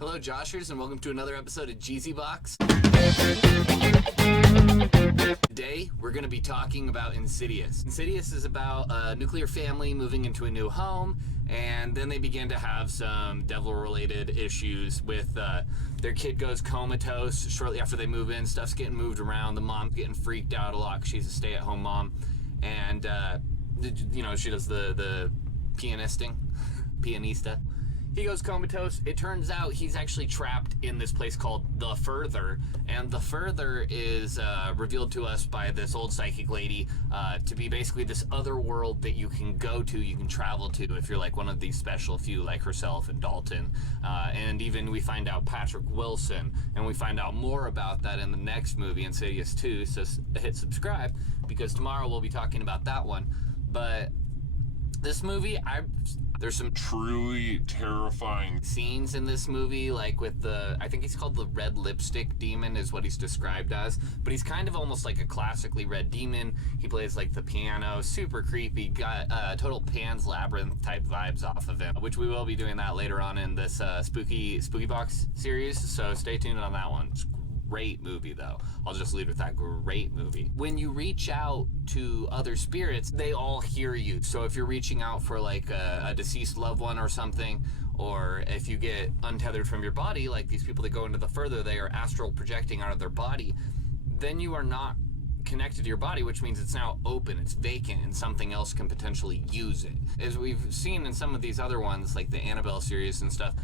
Hello, Joshers, and welcome to another episode of JEEZEEbox. Today, we're going to be talking about Insidious. Insidious is about a nuclear family moving into a new home, and then they begin to have some devil-related issues with their kid goes comatose shortly after they move in. Stuff's getting moved around. The mom's getting freaked out a lot because she's a stay-at-home mom, and she does the pianista. He goes comatose. It turns out he's actually trapped in this place called The Further, and The Further is revealed to us by this old psychic lady to be basically this other world that you can go to, you can travel to if you're like one of these special few like herself and Dalton. And even we find out Patrick Wilson, and we find out more about that in the next movie, Insidious 2, so hit subscribe because tomorrow we'll be talking about that one. But this movie, there's some truly terrifying scenes in this movie, like with I think he's called the red lipstick demon is what he's described as, but he's kind of almost like a classically red demon. He plays like the piano, super creepy, got total Pan's Labyrinth type vibes off of him, which we will be doing that later on in this spooky box series, so stay tuned on that one. It's great movie though. I'll just leave with that. Great movie. When you reach out to other spirits, they all hear you. So if you're reaching out for like a deceased loved one or something, or if you get untethered from your body, like these people that go into the further, they are astral projecting out of their body, then you are not connected to your body, which means it's now open, it's vacant, and something else can potentially use it. As we've seen in some of these other ones, like the Annabelle series and stuff,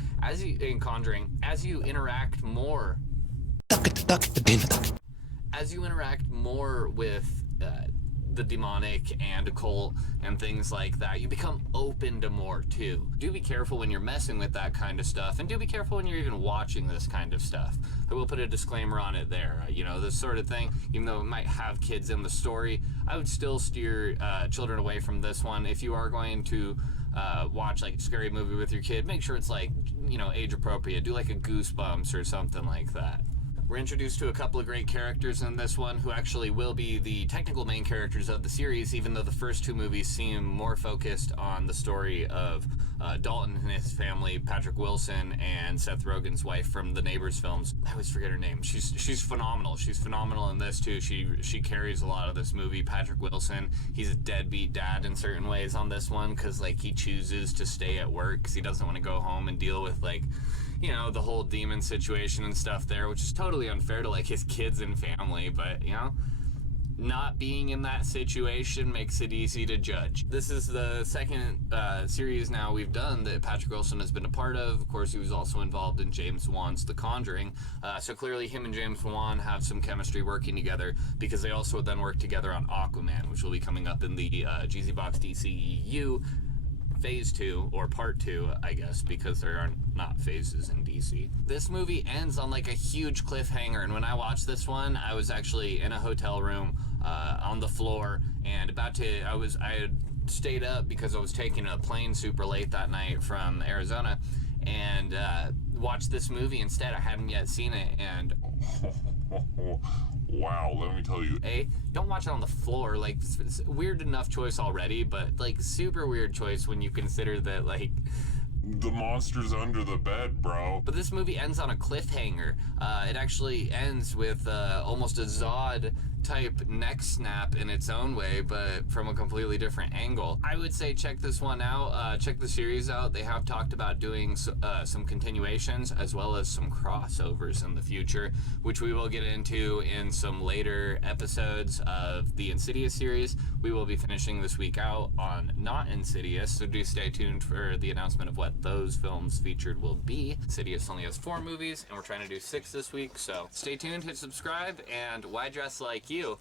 in Conjuring, as you interact more with the demonic and occult and things like that, you become open to more too. Do be careful when you're messing with that kind of stuff, and do be careful when you're even watching this kind of stuff. I will put a disclaimer on it there. This sort of thing, even though it might have kids in the story, I would still steer children away from this one. If you are going to watch like a scary movie with your kid, make sure it's like, age appropriate. Do like a Goosebumps or something like that. We're introduced to a couple of great characters in this one who actually will be the technical main characters of the series, even though the first two movies seem more focused on the story of Dalton and his family, Patrick Wilson and Seth Rogen's wife from the Neighbors films. I always forget her name. She's phenomenal. She's phenomenal in this too. She carries a lot of this movie. Patrick Wilson, he's a deadbeat dad in certain ways on this one because like he chooses to stay at work because he doesn't want to go home and deal with like the whole demon situation and stuff there, which is totally unfair to like his kids and family, but not being in that situation makes it easy to judge. This is the second series now we've done that Patrick Wilson has been a part of. Of course, he was also involved in James Wan's The Conjuring, so clearly him and James Wan have some chemistry working together because they also then work together on Aquaman, which will be coming up in the JEEZEEbox DCEU Phase 2, or Part 2, I guess, because there are not phases in DC. This movie ends on like a huge cliffhanger, and when I watched this one, I was actually in a hotel room on the floor, and I had stayed up because I was taking a plane super late that night from Arizona, and watched this movie instead. I hadn't yet seen it, and wow, let me tell you. Don't watch it on the floor. Like, it's a weird enough choice already, but like super weird choice when you consider that like the monster's under the bed, bro. But this movie ends on a cliffhanger. It actually ends with almost a Zod type neck snap in its own way, but from a completely different angle. I would say check this one out. Check the series out. They have talked about doing some continuations as well as some crossovers in the future, which we will get into in some later episodes of the Insidious series. We will be finishing this week out on Not Insidious, so do stay tuned for the announcement of what those films featured will be. Insidious only has 4 movies, and we're trying to do 6 this week, so stay tuned, hit subscribe, and why dress like you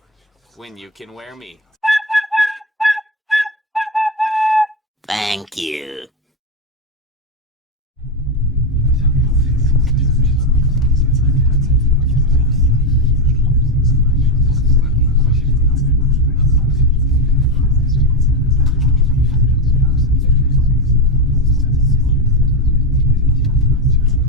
when you can wear me? Thank you.